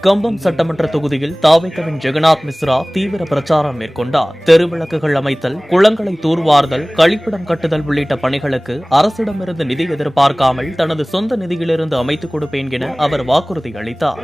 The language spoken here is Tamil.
கம்பம் சட்டமன்ற தொகுதியில் தாவேகவின் ஜெகநாத் மிஸ்ரா தீவிர பிரச்சாரம் மேற்கொண்டார். தெருவிளக்குகள் அமைத்தல், குளங்களை தூர்வார்தல், கழிப்பிடம் கட்டுதல் உள்ளிட்ட பணிகளுக்கு அரசிடமிருந்து நிதி எதிர்பார்க்காமல் தனது சொந்த நிதியிலிருந்து அமைத்துக் கொடுப்பேன் என அவர் வாக்குறுதி அளித்தார்.